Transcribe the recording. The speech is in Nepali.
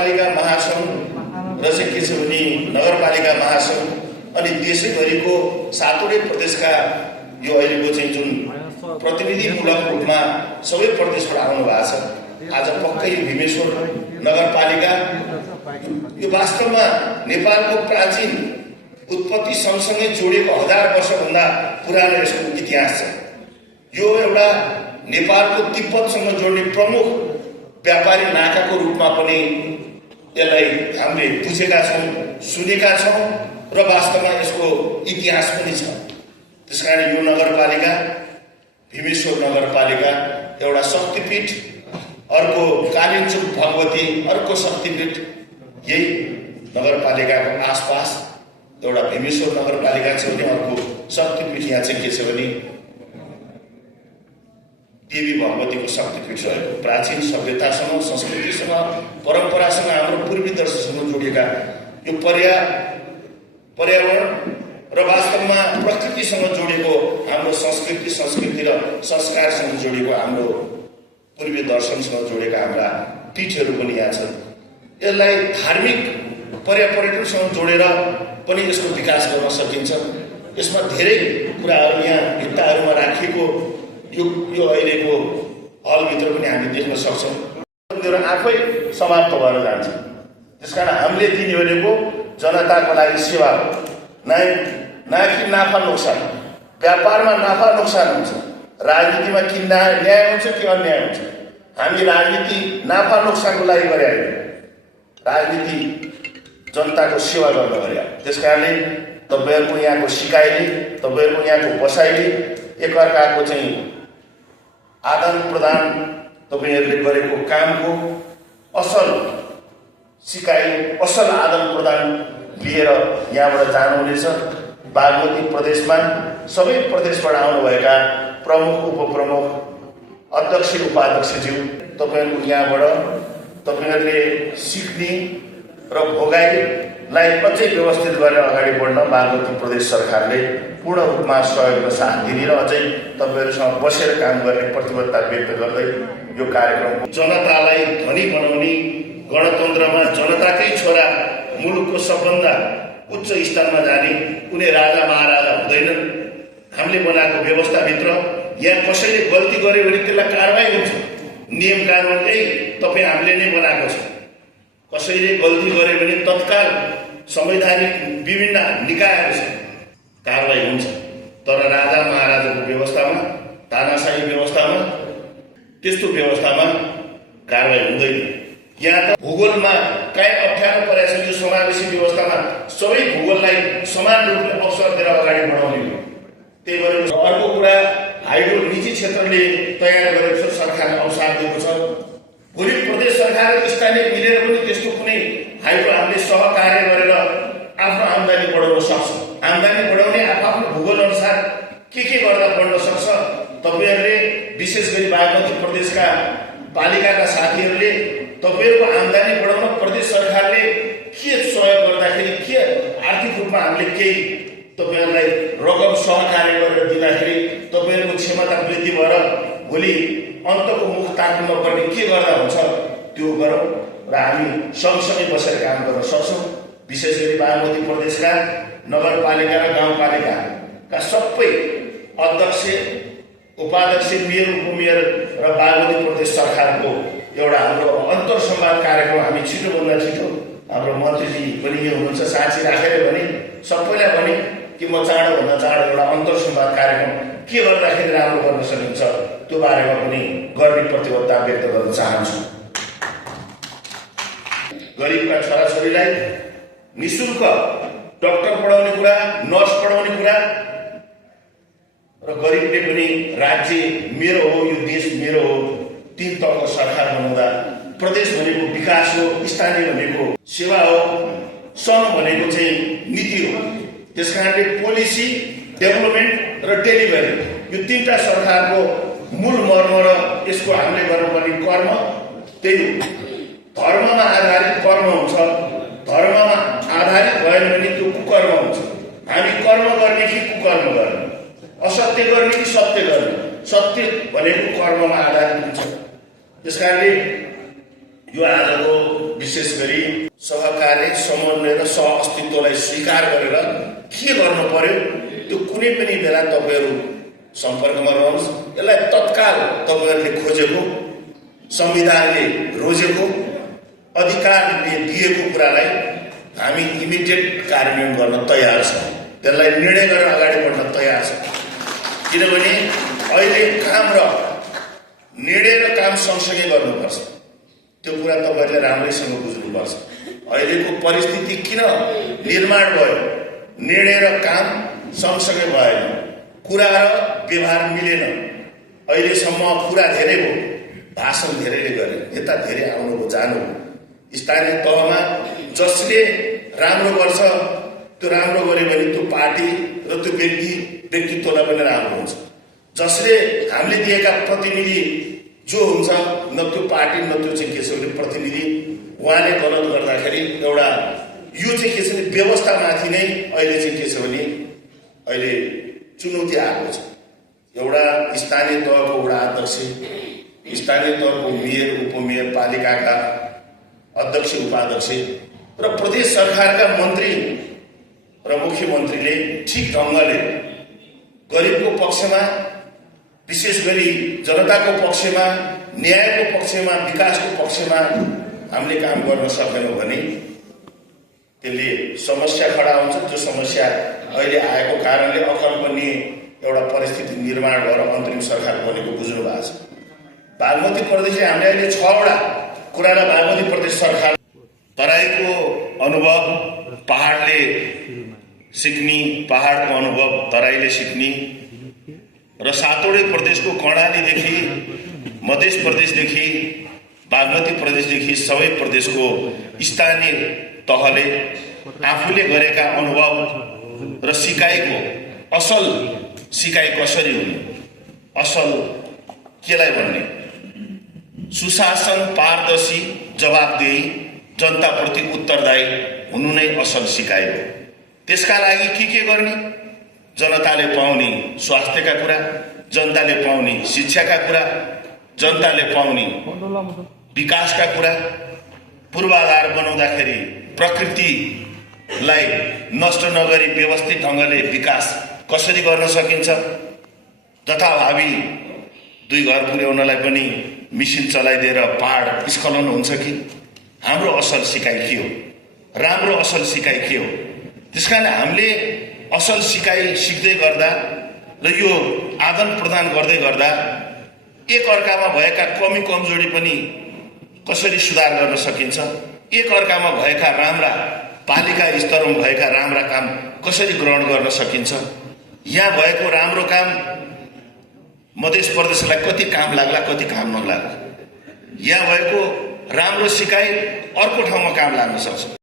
नगरपालिका महासंघ र चाहिँ के छ भने नगरपालिका महासंघ अनि देशैभरिको 7वटै प्रदेशका यो अहिलेको चाहिँ जुन प्रतिनिधिमूलक रूपमा सबै प्रदेशबाट आउनु भएको छ। आज पक्कै भीमेश्वर नगरपालिका यो वास्तवमा नेपालको प्राचीन उत्पत्ति सँगसँगै जोडिएको 1000 वर्षभन्दा पुरानो यसको इतिहास छ। यो एउटा नेपालको तिब्बतसँग जोड्ने प्रमुख व्यापारी नाकाको रूपमा पनि यसलाई हामीले बुझेका छौँ, सुनेका छौँ र वास्तवमा यसको इतिहास पनि छ। त्यसकारण यो नगरपालिका भीमेश्वर नगरपालिका एउटा शक्तिपीठ, अर्को कालिन्चोक भगवती अर्को शक्तिपीठ, यही नगरपालिकाको आसपास एउटा भीमेश्वर नगरपालिका छ भने अर्को शक्तिपीठ यहाँ चाहिँ के छ भने देवी भगवतीको शक्तिपीठ रहेको। प्राचीन सभ्यतासँग, संस्कृतिसँग, परम्परासँग, हाम्रो पूर्वी दर्शनसँग जोडिएका यो पर्यावरण र वास्तवमा प्रकृतिसँग जोडिएको हाम्रो संस्कृति र संस्कारसँग जोडिएको हाम्रो पूर्वी दर्शनसँग जोडेका हाम्रा पीठहरू पनि यहाँ छन्। यसलाई धार्मिक पर्यटनसँग जोडेर पनि यसको विकास गर्न सकिन्छ। यसमा धेरै कुराहरू यहाँ भित्ताहरूमा राखिएको यो अहिलेको हलभित्र पनि हामी देख्न सक्छौँ। तिनीहरू आफै समाप्त भएर जान्छ। त्यसकारण हामीले दिने भनेको जनताको लागि सेवा हो, न कि नाफा नोक्सान। व्यापारमा नाफा नोक्सान हुन्छ, राजनीतिमा कि न्याय हुन्छ कि अन्याय हुन्छ। हामी राजनीति नाफा नोक्सानको लागि गरे होइन, राजनीति जनताको सेवा गर्न गरे। त्यसकारणले तपाईँहरूको यहाँको सिकाइले, तपाईँहरूको यहाँको बसाइले, एकअर्काको चाहिँ आदान प्रदान, तपाईँहरूले गरेको कामको असल सिकाइ, असल आदान प्रदान लिएर यहाँबाट जानुहुनेछ। बागमती प्रदेशमा सबै प्रदेशबाट आउनुभएका प्रमुख, उपप्रमुख, अध्यक्ष, उपाध्यक्षज्यू, तपाईँहरूको यहाँबाट तपाईँहरूले सिक्ने र भोगाइलाई अझै व्यवस्थित गरेर अगाडि बढ्न बागमती प्रदेश सरकारले पूर्ण रूपमा सहयोग र साथ दिने र अझै तपाईँहरूसँग बसेर काम गर्ने प्रतिबद्धता व्यक्त गर्दै यो कार्यक्रम जनतालाई धनी बनाउने, गणतन्त्रमा जनताकै छोरा मुलुकको सबभन्दा उच्च स्थानमा जाने कुनै राजा महाराजा हुँदैनन्। हामीले बनाएको व्यवस्थाभित्र यहाँ कसैले गल्ती गर्यो भने त्यसलाई कारवाही हुन्छ। नियम कानुन यही तपाईँ हामीले नै बनाएको छ। कसैले गल्ती गर्यो भने तत्काल संवैधानिक विभिन्न निकायहरू छ, कारवाही हुन्छ। तर राजा महाराजाको व्यवस्थामा, तानाशाही व्यवस्थामा, त्यस्तो व्यवस्थामा कारवाही हुँदैन। यहाँ त भूगोलमा कहीँ अप्ठ्यारो परेको छ। यो समावेशी व्यवस्थामा सबै भूगोललाई समान रूपले अवसर दिएर अगाडि बढाउने हो। त्यही भएर अर्को कुरा, हाइड्रो निजी क्षेत्रले तयार गरेको छ, सरकारले अवसर दिएको छ। भोलि प्रदेश सरकार र स्थानीय मिलेर पनि त्यस्तो कुनै हाइड्रो हामीले सहकार्य गरेर आफ्नो आम्दानी बढाउन सक्छ। आम्दानी बढाउने आफ्नो भूगोल अनुसार के गर्दा बढ्न सक्छ। तपाईँहरूले विशेष गरी बागमती प्रदेशका पालिकाका साथीहरूले तपाईँहरूको आम्दानी बढाउन प्रदेश सरकारले के सहयोग गर्दाखेरि, के आर्थिक रूपमा हामीले केही तपाईँहरूलाई रकम सहकार्य गरेर दिँदाखेरि तपाईँहरूको क्षमता वृद्धि भएर भोलि अन्तको मुख ताक्नु नपर्ने के गर्दा हुन्छ त्यो गरौँ र हामी सँगसँगै बसेर काम गर्न सक्छौँ। विशेष गरी बागमती प्रदेशका नगरपालिका र गाउँपालिकाका सबै अध्यक्ष, उपाध्यक्ष, मेयर, उपमेयर र बागमती प्रदेश सरकारको एउटा हाम्रो अन्तर्संवाद कार्यक्रम हामी छिटोभन्दा छिटो, हाम्रो मन्त्रीजी पनि यो हुनुहुन्छ, साँची राखेर भने सबैलाई भने कि म चाँडोभन्दा चाँडो एउटा अन्तर्संवाद कार्यक्रम के गर्दाखेरि राम्रो गर्न सकिन्छ त्यो बारेमा पनि गर्ने प्रतिबद्धता व्यक्त गर्न चाहन्छु। गरिबका छोराछोरीलाई निःशुल्क डाक्टर पढाउने कुरा, नर्स पढाउने कुरा र गरिबले पनि राज्य मेरो हो, यो देश मेरो हो, 3 तहको सरकार बनाउँदा प्रदेश भनेको विकास हो, स्थानीय भनेको सेवा हो, सङ्घ भनेको चाहिँ नीति हो। त्यसकारणले पोलिसी, डेभलपमेन्ट र डेलिभरी यो 3टा सरकारको मूल मर्म र यसको हामीले गर्नुपर्ने कर्म त्यही हो। धर्ममा आधारित कर्म हुन्छ, धर्ममा आधारित भएन भने त्यो कुकर्म हुन्छ। हामी कर्म गर्ने कि कुकर्म गर्ने, असत्य गर्ने कि सत्य गर्ने, सत्य भनेको कर्ममा आधारित हुन्छ। त्यसकारणले यो आजको विशेष गरी सहकार्य समन्वय र सहअस्तित्वलाई स्वीकार गरेर के गर्नु पर्यो त्यो कुनै पनि बेला तपाईहरू सम्पर्कमा रहनुहोस्। यसलाई तत्काल तपाईहरूले खोजेको, संविधानले रोजेको, अधिकारले दिएको कुरालाई हामी इमिडिएट कार्यान्वयन गर्न तयार छौँ। त्यसलाई निर्णय गरेर अगाडि बढ्न तयार छौँ। किनभने अहिले काम र निर्णय र काम सँगसँगै गर्नुपर्छ। त्यो कुरा तपाईहरूले राम्रैसँग बुझ्नुपर्छ। अहिलेको परिस्थिति किन निर्माण भयो? निर्णय र काम सँगसँगै भएन, कुरा र व्यवहार मिलेन। अहिलेसम्म कुरा धेरै भयो, भाषण धेरैले गरे, नेता धेरै आउनुभयो जानुभयो। स्थानीय तहमा जसले राम्रो गर्छ त्यो राम्रो गर्यो भने त्यो पार्टी र त्यो व्यक्तित्वलाई पनि राम्रो हुन्छ। जसले हामीले दिएका प्रतिनिधि जो हुन्छ न त्यो पार्टी न त्यो चाहिँ के छ भने प्रतिनिधि, उहाँले गलत गर्दाखेरि एउटा यो चाहिँ के छ भने व्यवस्थामाथि नै अहिले चाहिँ के छ भने अहिले चुनौती आएको छ। एउटा स्थानीय तहको वडा अध्यक्ष, स्थानीय तहको मेयर, उपमेयर, पालिकाका अध्यक्ष उपाध्यक्ष र प्रदेश सरकारका मन्त्री र मुख्यमन्त्रीले ठिक ढङ्गले गरिबको पक्षमा, विशेष गरी जनताको पक्षमा, न्यायको पक्षमा, विकासको पक्षमा हामीले काम गर्न सकेनौँ भने त्यसले समस्या खडा हुन्छ। त्यो समस्या अहिले आएको कारणले अकल्पनीय एउटा परिस्थिति निर्माण भएर अन्तरिम सरकार बनेको बुझ्नु भएको छ। बागमती प्रदेशले हामीले अहिले 6 वटा कुरालाई बागमती प्रदेश सरकार तराईको अनुभव पहाडले सिक्ने, पहाडको अनुभव तराईले सिक्ने र 7वटै प्रदेशको कर्णालीदेखि मध्य प्रदेशदेखि बागमती प्रदेशदेखि सबै प्रदेशको स्थानीय तहले आफूले गरेका अनुभव र सिकाइको असल सिकाइ कसरी हुने, असल केलाई भन्ने, सुशासन, पारदर्शी, जवाबदेही, जनताप्रति उत्तरदायी हुनु नै असल सिकाइ हो। त्यसका लागि के गर्ने? जनताले पाउने स्वास्थ्यका कुरा, जनताले पाउने शिक्षाका कुरा, जनताले पाउने विकासका कुरा, पूर्वाधार बनाउँदाखेरि प्रकृतिलाई नष्ट नगरी व्यवस्थित ढङ्गले विकास कसरी गर्न सकिन्छ, जथाभावी 2 घर पुर्याउनलाई पनि मिसिन चलाइदिएर पहाड स्खलन हुन्छ कि? हाम्रो असल सिकाइ के हो? राम्रो असल सिकाइ के हो? त्यसकारण हामीले असल सिकाइ सिक्दै गर्दा र यो आदान प्रदान गर्दै गर्दा एक अर्कामा भएका कमी कमजोरी पनि कसरी सुधार गर्न सकिन्छ, एक अर्कामा भएका राम्रा पालिका स्तरमा भएका राम्रा काम कसरी ग्रहण गर्न सकिन्छ, यहाँ भएको राम्रो काम मध्य प्रदेशलाई कति काम लाग्ला, कति काम नलाग्ला, यहाँ भएको राम्रो सिकाइ अर्को ठाउँमा काम लाग्न सक्छ।